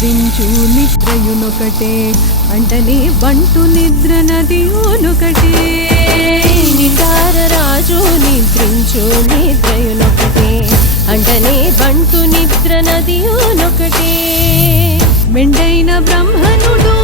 నిద్రించు నిద్రయునొకటే అంటనే బంటు నిద్ర నదియునొకటే నిండార రాజు నిద్రించు నిద్రయునొకటే అంటనే బంటు నిద్ర నదియునొకటే మెండైన బ్రహ్మనుడు